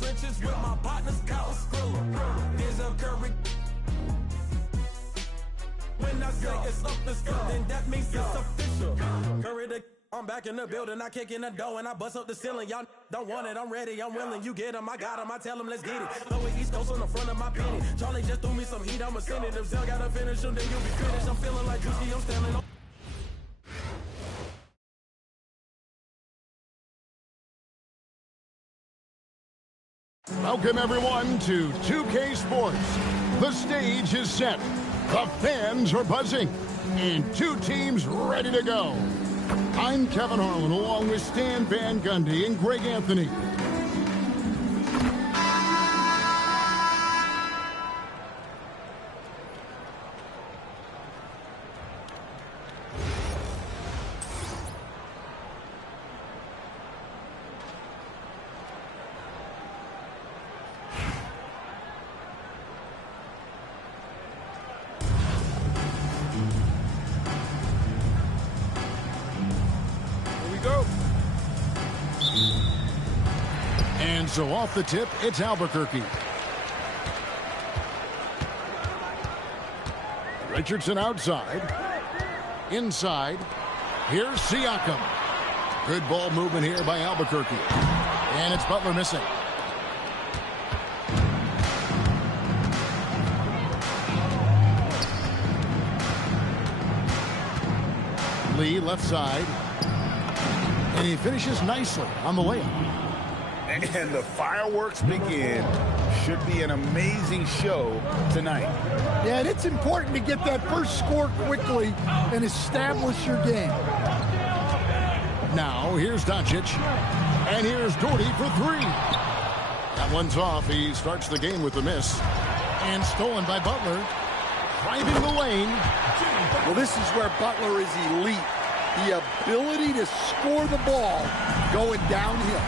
trenches with my partners, called Skrilla. There's a curry. When I say it's up to stuff, then that means it's official. Curry the I'm back in the building, I kick in the door and I bust up the ceiling. Y'all don't want it, I'm ready, I'm willing. You get him, I got him, I tell him, let's get it. Throw it East Coast on the front of my penny. Charlie just threw me some heat, I'ma send it. If Zell gotta finish him, then you'll be finished. I'm feeling like Juicy, I'm standing on. Welcome, everyone, to 2K Sports. The stage is set. The fans are buzzing. And two teams ready to go. I'm Kevin Harlan, along with Stan Van Gundy and Greg Anthony. And so off the tip, it's Albuquerque. Richardson outside. Inside. Here's Siakam. Good ball movement here by Albuquerque. And it's Butler missing. Lee left side. And he finishes nicely on the layup. And the fireworks begin. Should be an amazing show tonight. Yeah, and it's important to get that first score quickly and establish your game. Now, here's Doncic. And here's Doherty for three. That one's off. He starts the game with a miss. And stolen by Butler. Driving the lane. Well, this is where Butler is elite. The ability to score the ball going downhill.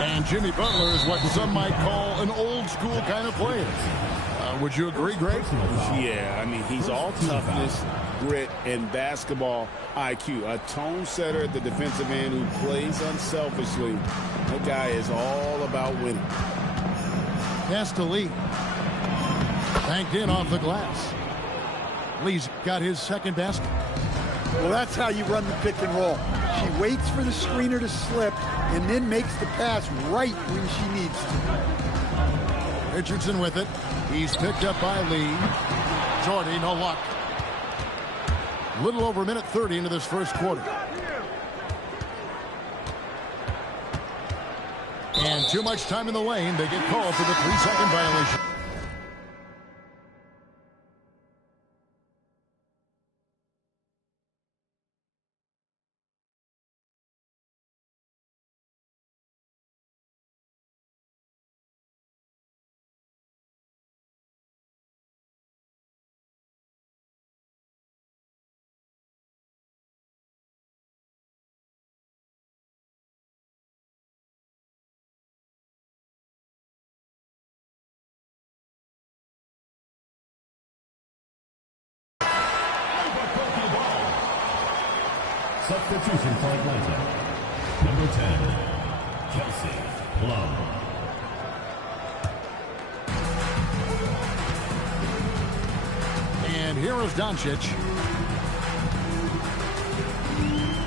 And Jimmy Butler is what some might call an old-school kind of player. Would you agree, Greg? Yeah, I mean, he's all toughness, grit, and basketball IQ. A tone setter at the defensive end who plays unselfishly. That guy is all about winning. Pass to Lee. Banked in off the glass. Lee's got his second basket. Well, that's how you run the pick and roll. She waits for the screener to slip and then makes the pass right when she needs to. Richardson with it. He's picked up by Lee. Jordy, no luck. A little over a minute 30 into this first quarter. And too much time in the lane. They get called for the 3-second violation. Substitution for Atlanta. Number 10, Kelsey Plum. And here is Doncic.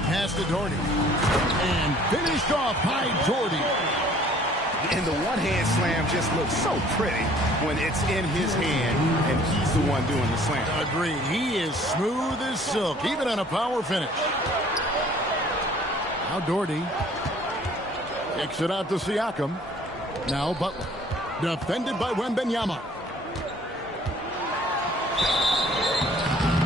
Pass to Doherty. And finished off by Doherty. And the one-hand slam just looks so pretty when it's in his hand and he's the one doing the slam. Agreed. He is smooth as silk, even on a power finish. Now Doherty kicks it out to Siakam. Now Butler. Defended by Wembanyama.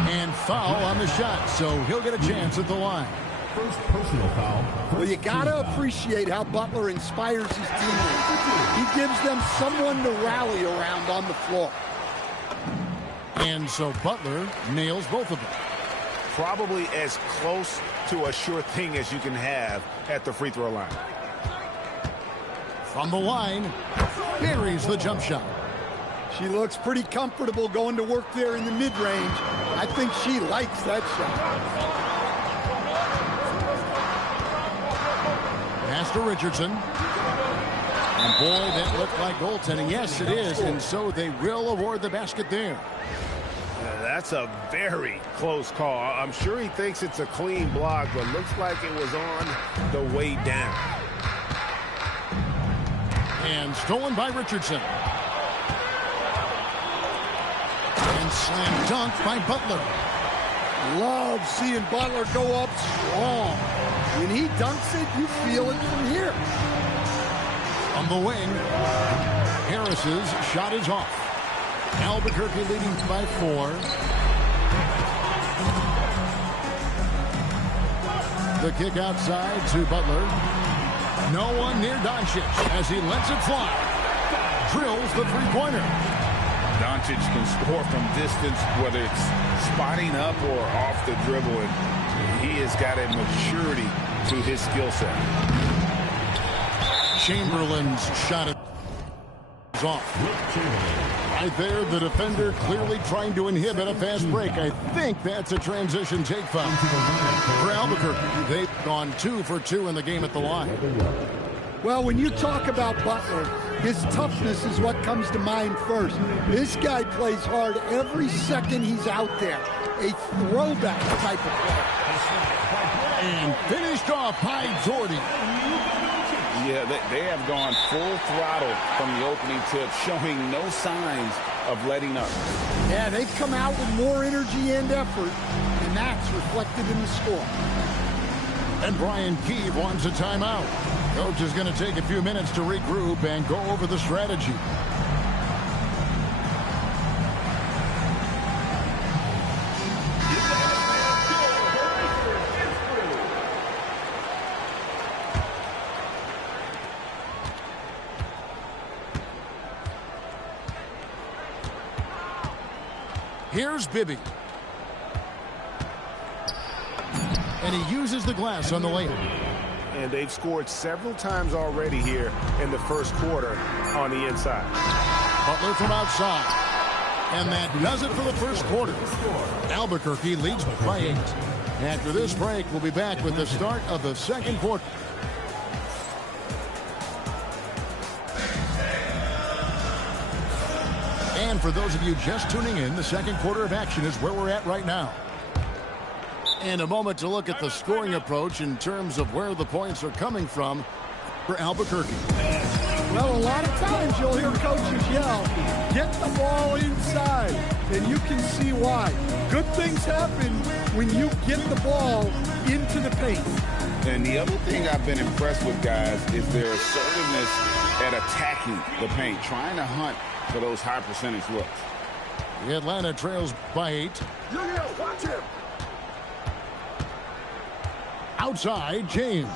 And foul on the shot, so he'll get a chance at the line. First personal foul. Well, you got to appreciate how Butler inspires his teammates. He gives them someone to rally around on the floor. And so Butler nails both of them. Probably as close to a sure thing as you can have at the free throw line. From the line, buries the jump shot. She looks pretty comfortable going to work there in the mid-range. I think she likes that shot. Pass to Richardson. And boy, that looked like goaltending. Yes, it is. And so they will award the basket there. That's a very close call. I'm sure he thinks it's a clean block, but looks like it was on the way down. And stolen by Richardson. And slam dunk by Butler. Love seeing Butler go up strong. When he dunks it, you feel it from here. On the wing, Harris's shot is off. Albuquerque leading by 4. The kick outside to Butler. No one near Doncic as he lets it fly. Drills the three-pointer. Doncic can score from distance, whether it's spotting up or off the dribble, and he has got a maturity to his skill set. Chamberlain's shot is off. Right there, the defender clearly trying to inhibit a fast break. I think that's a transition take foul. For Albuquerque, they've gone 2 for 2 in the game at the line. Well, when you talk about Butler, his toughness is what comes to mind first. This guy plays hard every second he's out there. A throwback type of player. And finished off by Jordy. Yeah, they have gone full throttle from the opening tip, showing no signs of letting up. Yeah, they've come out with more energy and effort, and that's reflected in the score. And Brian Keefe wants a timeout. Coach is going to take a few minutes to regroup and go over the strategy. Here's Bibby. And he uses the glass on the layup. And they've scored several times already here in the first quarter on the inside. Butler from outside. And that does it for the first quarter. Albuquerque leads by 8. After this break, we'll be back with the start of the second quarter. And for those of you just tuning in, the second quarter of action is where we're at right now. And a moment to look at the scoring approach in terms of where the points are coming from for Albuquerque. Well, a lot of times you'll hear coaches yell, get the ball inside, and you can see why. Good things happen when you get the ball into the paint. And the other thing I've been impressed with, guys, is their assertiveness at attacking the paint, trying to hunt for those high percentage looks. The Atlanta trails by 8. Watch him. Outside, James.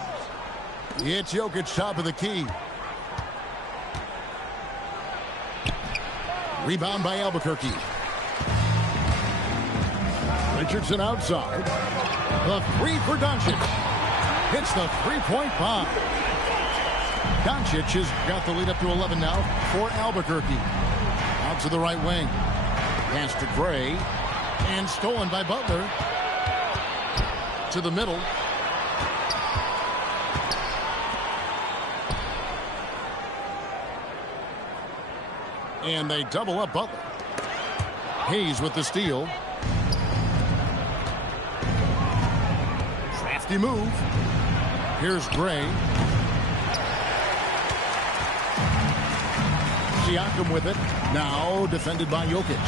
It's Jokic top of the key. Rebound by Albuquerque. Richardson outside. The 3 for Doncic. Hits the three-point bomb. Doncic has got the lead up to 11 now for Albuquerque. Out to the right wing. Pass to Gray. And stolen by Butler. To the middle. And they double up Butler. Hayes with the steal. Crafty move. Here's Gray. Siakam with it. Now defended by Jokic.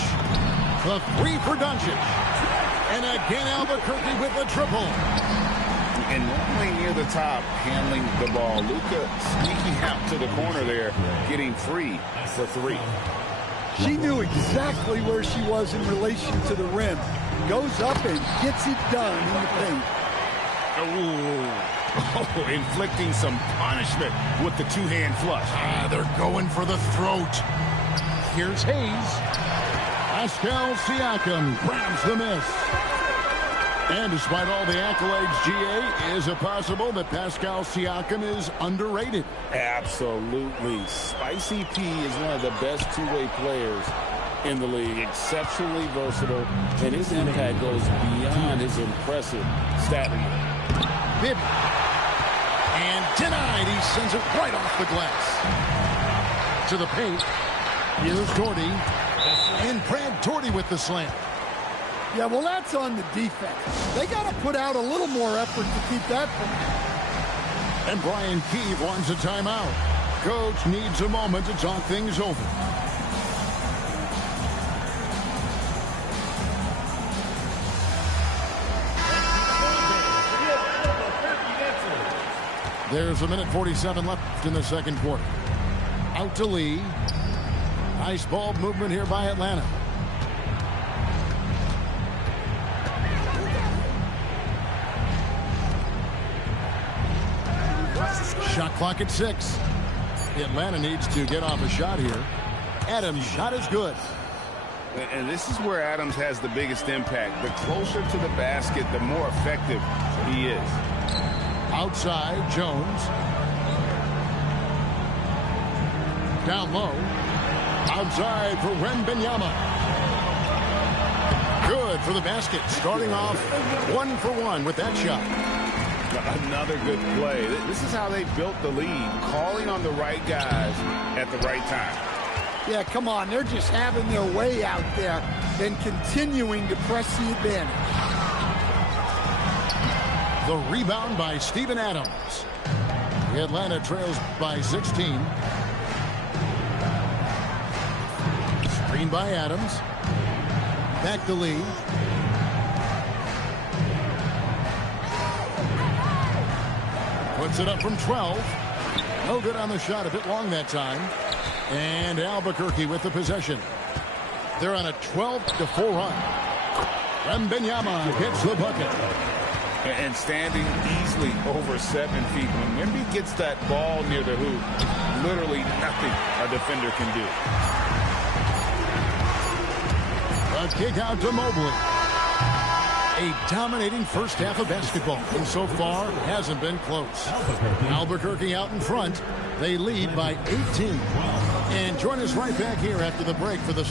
The 3 for Doncic. And again Albuquerque with a triple. And normally near the top, handling the ball. Luka sneaking out to the corner there, getting free for 3. She knew exactly where she was in relation to the rim. Goes up and gets it done in the paint. Oh, inflicting some punishment with the two-hand flush. They're going for the throat. Here's Hayes. Pascal Siakam grabs the miss. And despite all the accolades, GA, is it possible that Pascal Siakam is underrated? Absolutely. Spicy P is one of the best two-way players in the league. Exceptionally versatile, and his impact goes beyond his impressive stat line. Bibby. And denied. He sends it right off the glass. into the paint. Here's Doherty. And Brad Doherty with the slam. Yeah, well, that's on the defense. They got to put out a little more effort to keep that from happening. And Brian Keefe wants a timeout. Coach needs a moment to talk things over. There's 1:47 left in the second quarter. Out to Lee. Nice ball movement here by Atlanta. Shot clock at 6. Atlanta needs to get off a shot here. Adams' shot is good. And this is where Adams has the biggest impact. The closer to the basket, the more effective he is. Outside, Jones. Down low. Outside for Wembanyama. Good for the basket. Starting off 1 for 1 with that shot. Another good play. This is how they built the lead, calling on the right guys at the right time. Yeah, come on. They're just having their way out there and continuing to press the advantage. The rebound by Steven Adams. Atlanta trails by 16. Screen by Adams. Back to Lee. Puts it up from 12. No good on the shot. A bit long that time. And Albuquerque with the possession. They're on a 12-4 run. Wembanyama hits the bucket. And standing easily over 7 feet. When Wemby gets that ball near the hoop, literally nothing a defender can do. A kick out to Mobley. A dominating first half of basketball, and so far hasn't been close. Albuquerque out in front. They lead by 18. And join us right back here after the break for the